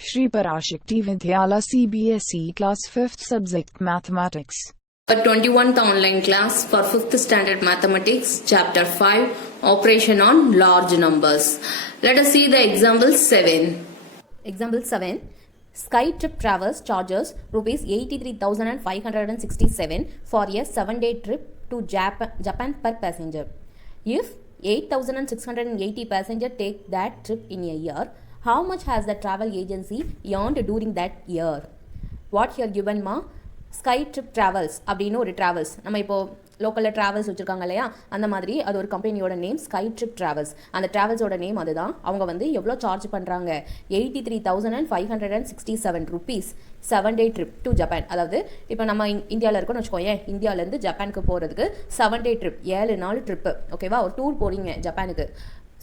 Shri Parashakti Vidyala CBSE Class 5th Subject Mathematics. A 21th online class for 5th standard mathematics, chapter 5, operation on large numbers. Let us see the example 7. Example 7. Skytrip travels charges rupees 83,567 for a 7-day trip to Japan per passenger. If 8,680 passengers take that trip in a year, how much has the travel agency earned during that year? What here given ma? Skytrip travels அப்படின்னு ஒரு travels நம்ம இப்போ லோக்கலில் ட்ராவல்ஸ் வச்சுருக்காங்க இல்லையா, அந்த மாதிரி அது ஒரு கம்பெனியோட நேம் ஸ்கைட்ரிப் ட்ராவல்ஸ். அந்த ட்ராவல்ஸோட நேம் அதுதான். அவங்க வந்து எவ்வளோ சார்ஜ் பண்ணுறாங்க, 83,567 rupees 7-day trip to Japan. அதாவது இப்போ நம்ம இந்தியாவில் இருக்கோம்னு வச்சுக்கோங்க, இந்தியாவிலேருந்து ஜப்பானுக்கு போகிறதுக்கு 7-day ட்ரிப், 7 நாள் ட்ரிப்பு. ஓகேவா, ஒரு டூர் போகிறீங்க ஜப்பானுக்கு,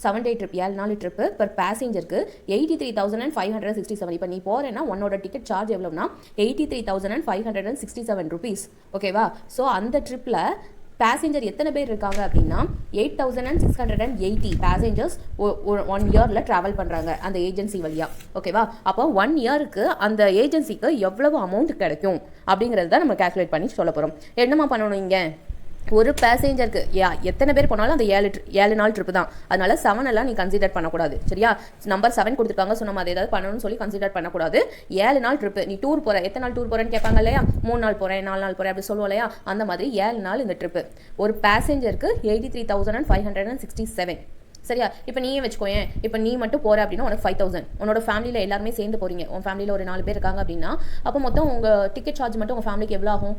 7-day ட்ரிப் 7 நாள் ட்ரிப்பு பர் பேசஞ்சருக்கு 83,567. இப்போ நீ போகிறேன்னா உன்னோட டிக்கெட் சார்ஜ் எவ்வளோனா 83,567 ருபீஸ். ஓகேவா, ஸோ அந்த ட்ரிப்பில் பேசஞ்சர் எத்தனை பேர் இருக்காங்க அப்படின்னா 8,680 பேசஞ்சர்ஸ் 1 இயரில் ட்ராவல் பண்ணுறாங்க அந்த ஏஜென்சி வழியாக. ஓகேவா, அப்போ 1 இயருக்கு அந்த ஏஜென்சிக்கு எவ்வளவு அமௌண்ட் கிடைக்கும் அப்படிங்கிறது தான் நம்ம கேல்குலேட் பண்ணி சொல்ல போகிறோம். என்னமா பண்ணணும், இங்கே ஒரு பேசஞ்சருக்கு எத்தனை பேர் போனாலும் அந்த 7 நாள் ட்ரிப்பு தான். அதனால 7 எல்லாம் நீ கன்சிடர் பண்ணக்கூடாது. சரியா, நம்பர் 7 கொடுத்துருக்காங்க, ஸோ நம்ம அதை ஏதாவது பண்ணணும்னு சொல்லி கன்சிடர் பண்ணக்கூடாது. 7 நாள் ட்ரிப்பு, நீ டூர் போகிற, எத்தனை நாள் டூர் போகிறேன்னு கேட்பாங்க இல்லையா, 3 நாள் போகிறேன் 4 நாள் போகிறேன் அப்படி சொல்லுவோம் இல்லையா, அந்த மாதிரி 7 நாள் இந்த ட்ரிப்பு. ஒரு பேசஞ்சருக்கு 83,567. சரியா, இப்போ நீயே வச்சுக்கோயேன், இப்போ நீ மட்டும் போகிற அப்படின்னா உனக்கு 5,000. உன்னோட ஃபேமிலியில் எல்லாருமே சேர்ந்து போகிறீங்க, உன் ஃபேமிலியில் ஒரு 4 பேர் இருக்காங்க அப்படின்னா அப்போ மொத்தம் உங்கள் டிக்கெட் சார்ஜ் மட்டும் உங்கள் ஃபேமிலிக்கு எவ்வளோ ஆகும்,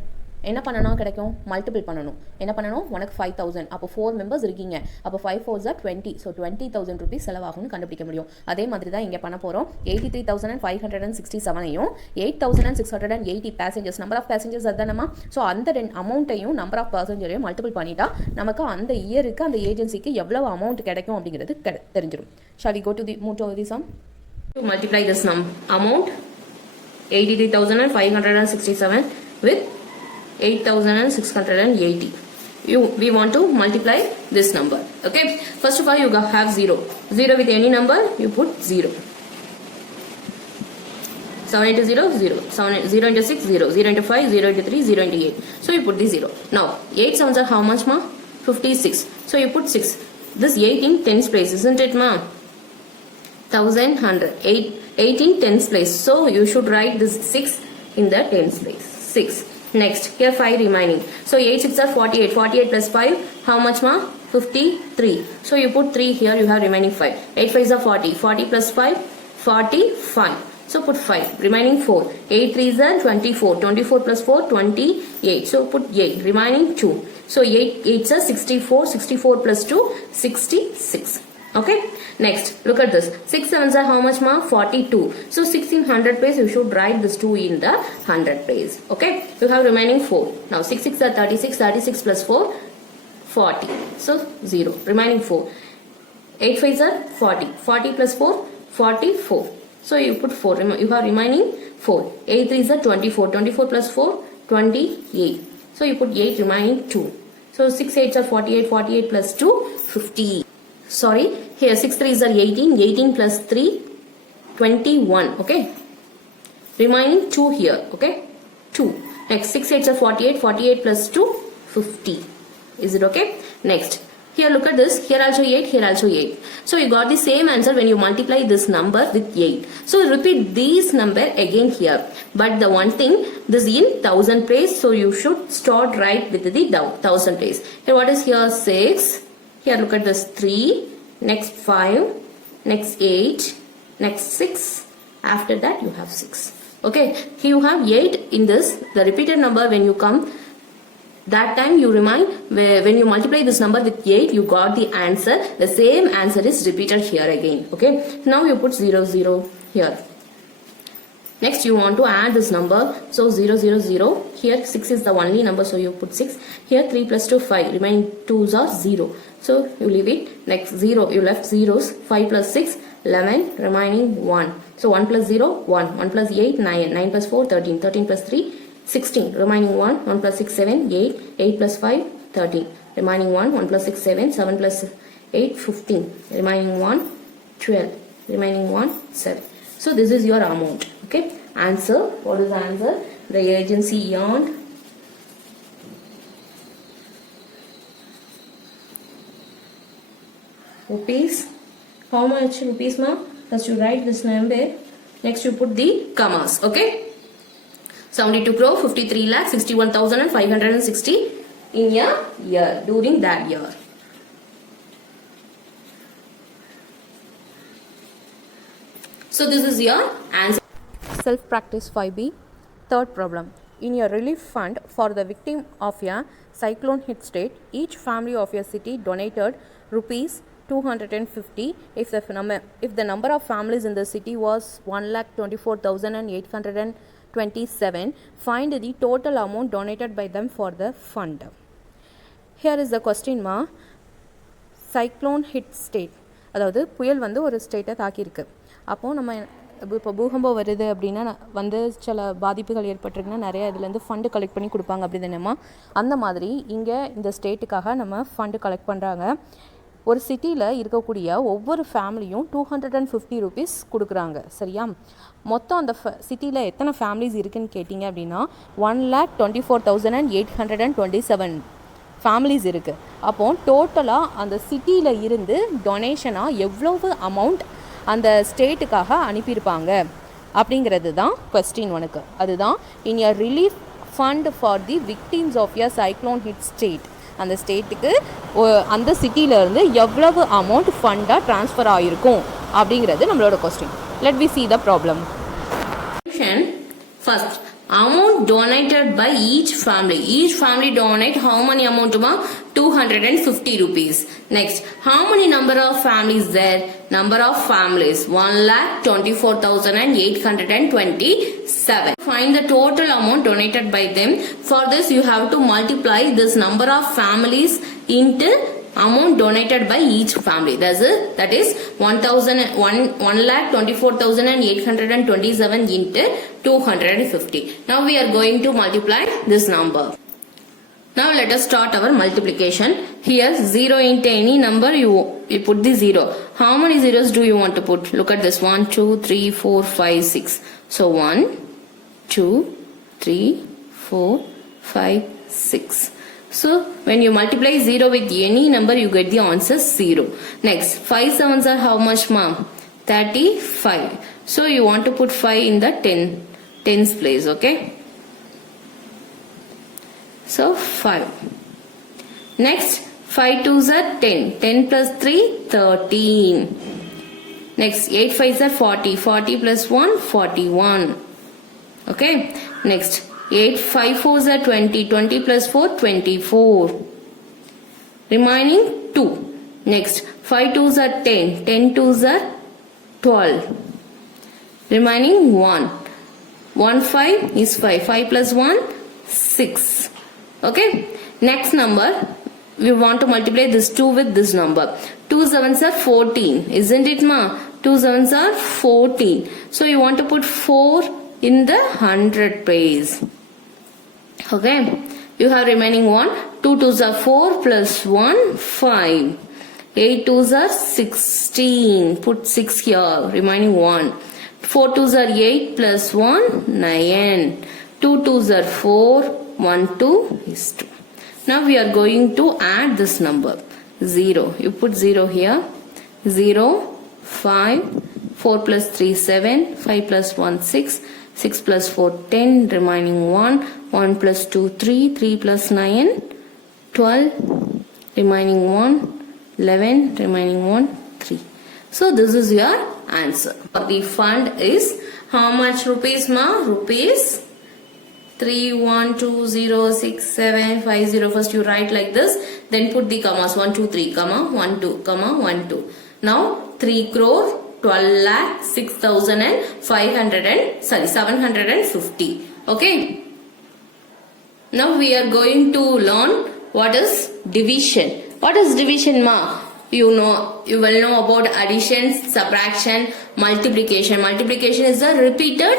என்ன கிடைக்கும், மல்டிபிள் பண்ணணும். என்ன பண்ணணும், உனக்கு 5,000, அப்போ 4 மெம்பர்ஸ் இருக்கீங்க, அப்போ 5 4s are 20, ஸோ 20,000 ருபீஸ் செலவாகும்னு கண்டுபிடிக்க முடியும். அதே மாதிரி தான் இங்கே பண்ண போகிறோம். 83,567ஐயும் 8,680 பேசஞ்சர்ஸ், நம்பர் ஆஃப் பேசஞ்சர்ஸ் அதுதானமா, ஸோ அந்த 2 அமௌண்ட்டையும் நம்பர் ஆஃப் பேசஞ்சரையும் மல்டிபிள் பண்ணிட்டா நமக்கு அந்த இயருக்கு அந்த ஏஜென்சிக்கு எவ்வளவு அமௌண்ட் கிடைக்கும் அப்படிங்கிறது தெரிஞ்சிடும். Shall we go to the move to the sum? To multiply this amount 83,567 with 8,680. We want to multiply this number. Okay, first of all you have 0 with any number, you put 0. 7 into 0 0, 0 into 6 0, 0 into 5 0, into 3 0, into 8, so you put the 0. Now 8 7s are how much ma? 56, so you put 6. This 8 in 10s place, isn't it ma? 1,100. 8 in 10s place, so you should write this 6 in the 10s place. 6. Next, here 5 remaining. So 8 6 are 48. 48 plus 5, how much ma? 53. So you put 3 here, you have remaining 5. 8 5 are 40. 40 plus 5, 45. So put 5. Remaining 4. 8 3 are 24. 24 plus 4, 28. So put 8. Remaining 2. So 8 8 are 64. 64 plus 2, 66. Okay, next look at this. 6 7s are how much ma? 42. So 6 in 100 place, you should write this 2 in the 100 place. Okay, you have remaining 4. Now 6 6 are 36. 36 plus 4, 40. So 0. Remaining 4. 8 5s are 40. 40 plus 4, 44. So you put 4. You have remaining 4. 8 3s are 24. 24 plus 4, 28. So you put 8, remaining 2. So 6 8s are 48. 48 plus 2, 50. Sorry, here 6 3s are 18. 18 plus 3, 21. Okay, remaining 2 here. Okay, 2. Next 6 8s are 48. 48 plus 2, 50. Is it okay? Next, here look at this. Here also 8. Here also 8. So you got the same answer when you multiply this number with 8. So repeat these number again here. But the one thing, this in 1000 place, so you should start right with the 1000 place. Here what is here? 6. Here look at this 3, next 5, next 8, next 6, after that you have 6. Okay, here you have 8 in this, the repeated number when you come, that time you remind, when you multiply this number with 8, you got the answer, the same answer is repeated here again. Okay, now you put 0 0 here. Next you want to add this number, so 0 0 0, here 6 is the only number, so you put 6, here 3 plus 2 5, remaining 2s are 0, so you leave it. Next 0, you left zeros. 5 plus 6, 11, remaining 1, so 1 plus 0 1, 1 plus 8 9, 9 plus 4 13, 13 plus 3 16, remaining 1, 1 plus 6 7, 8, 8 plus 5 13, remaining 1, 1 plus 6 7, 7 plus 8 15, remaining 1 12, remaining 1 7. So this is your amount. Okay. Answer. What is the answer? The agency earned rupees. How much rupees, ma? First you write this number. Next you put the commas. Okay. 72 crore, 53 lakh, 61,560 in a year, during that year. So this is your answer. Self-practice 5B. Third problem. In your relief fund for the victim of a cyclone hit state, each family of your city donated rupees 250 if the number of families in the city was 1,24,827. Find the total amount donated by them for the fund. Here is the question ma. Cyclone hit state, அதாவது புயல் வந்து ஒரு ஸ்டேட்டை தாக்கியிருக்கு. அப்போது நம்ம இப்போ பூகம்பம் வருது அப்படின்னா வந்து சில பாதிப்புகள் ஏற்பட்டிருக்குன்னா நிறைய இதுலேருந்து ஃபண்டு கலெக்ட் பண்ணி கொடுப்பாங்க அப்படி தானேம்மா. அந்த மாதிரி இங்கே இந்த ஸ்டேட்டுக்காக நம்ம ஃபண்டு கலெக்ட் பண்ணுறாங்க. ஒரு சிட்டியில் இருக்கக்கூடிய ஒவ்வொரு ஃபேமிலியும் 250 rupees கொடுக்குறாங்க. சரியா? மொத்தம் அந்த சிட்டியில் எத்தனை ஃபேமிலிஸ் இருக்குதுன்னு கேட்டிங்க அப்படின்னா 1,24,827 ஃபேமிலிஸ் இருக்குது. அப்போது டோட்டலாக அந்த சிட்டியில் இருந்து டொனேஷனாக எவ்வளவு அமௌண்ட் அந்த ஸ்டேட்டுக்காக அனுப்பியிருப்பாங்க அப்படிங்கிறது தான் கொஸ்டின் உனக்கு. அதுதான் in your relief fund for the victims of your cyclone hit state. அந்த ஸ்டேட்டுக்கு அந்த சிட்டியிலேருந்து எவ்வளவு அமௌண்ட் ஃபண்டாக ட்ரான்ஸ்ஃபர் ஆகிருக்கும் அப்படிங்கிறது நம்மளோட question. Let we see the problem. First, amount donated by each family. Each family donate how many amount ma? 250 rupees. Next, how many number of families there? Number of families 1,24,827. Find the total amount donated by them. For this you have to multiply this number of families into amount donated by each family. That is 1,24,827 into 250. Now we are going to multiply this number. Now let us start our multiplication. Here 0 into any number you put the 0. How many zeros do you want to put? Look at this. 1, 2, 3, 4, 5, 6. So 1, 2, 3, 4, 5, 6. So when you multiply 0 with any number you get the answer 0. Next 5 sevens are how much ma'am? 35. So you want to put 5 in the tens place. Okay. So 5. Next 5 twos are 10. 10 plus 3 13. Next 8 fives are 40. 40 plus 1 41. Okay. Next 8 5 fours are 20. 20 plus 4 24. Remaining 2. Next 5 twos are 10. 10 twos are 12. Remaining 1. 1 5 is 5. 5 plus 1 6. Okay. Next number we want to multiply this 2 with this number. 2 sevens are 14. Isn't it ma? 2 sevens are 14. So you want to put 4 in the 100 place. Okay. You have remaining 1. 2 twos are 4 plus 1 5. 8 twos are 16. Put 6 here. Remaining 1. 4 twos are 8 plus 1 9. 2 twos are 4. 1 2 is 2. Now we are going to add this number 0. You put 0 here. 0 5 4 plus 3 7 5 plus 1 6 6 plus 4 10 remaining 1 1 plus 2 3 3 plus 9 12 remaining 1 11 remaining 1 3. So this is your answer. The fund is how much rupees ma? Rupees 3120675 First you write like this, then put the commas 1 2 3 comma 1 2 comma 1 2. Now 3 crore 12 lakh 750. Okay. Now we are going to learn what is division. What is division ma? You will know about addition, subtraction, multiplication. Multiplication is the repeated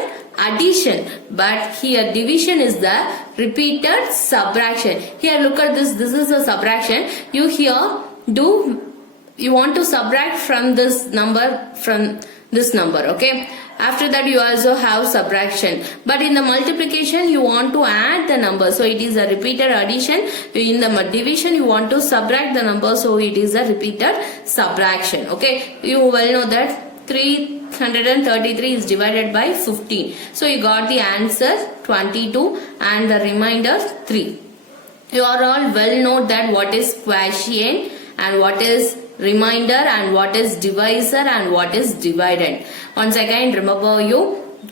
addition, but here division is the repeated subtraction. Here look at this. This is a subtraction. You want to subtract from this number from this number. Okay. After that you also have subtraction. But in the multiplication you want to add the number, so it is a repeated addition. In the division you want to subtract the number, so it is a repeated subtraction. Okay, you well know that 333 is divided by 15. So you got the answer 22 and the remainder 3. You are all well know that what is quotient and what is remainder and what is divisor and what is dividend. Once again remember you,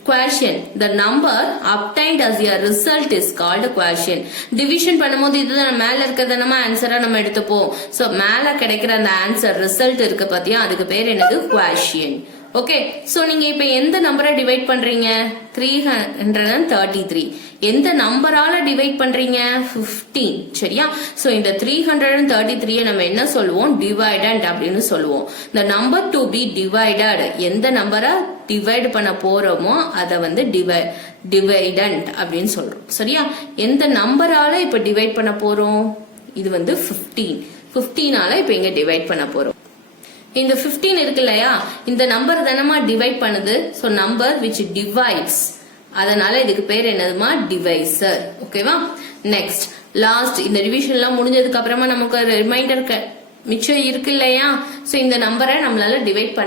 quotient, the number obtained as a result is called quotient. Division பண்ணும்போது இதுதான் மேல இருக்கிறத நம்ம ஆன்சரா நம்ம எடுத்துப்போம். So மேல கிடைக்கிற அந்த ஆன்சர் ரிசல்ட் இருக்கு பாத்தியா, அதுக்கு பேர் என்னது quotient. ஓகே, சோ நீங்க இப்ப எந்த நம்பரை டிவைட் பண்றீங்க? 333. எந்த நம்பரால டிவைட் பண்றீங்க? 15. சரியா? சோ இந்த 333 நம்ம என்ன சொல்லுவோம்? டிவைடண்ட் அப்படின்னு சொல்லுவோம். the number to be divided, எந்த நம்பரை டிவைட் பண்ண போறோமோ அத வந்து டிவைடண்ட் அப்படின்னு சொல்றோம். சரியா? எந்த நம்பரால இப்ப டிவைட் பண்ண போறோம்? இது வந்து 15. 15ஆல இப்ப இங்க டிவைட் பண்ண போறோம். இந்த 15 இருக்கு இல்லையா, இந்த நம்பர் தானமா டிவைட் பண்ணுது. சோ நம்பர் which divides, அதனால இதுக்கு பேர் என்னதுமா? டிவைசர். ஓகேவா? நெக்ஸ்ட் லாஸ்ட், இந்த ரிவிஷன்லாம் முடிஞ்சதுக்கு அப்புறமா நமக்கு ரிமைண்டர் மிச்சம் இருக்கு இல்லையா, சோ இந்த நம்பரை நம்மளால டிவைட் பண்ண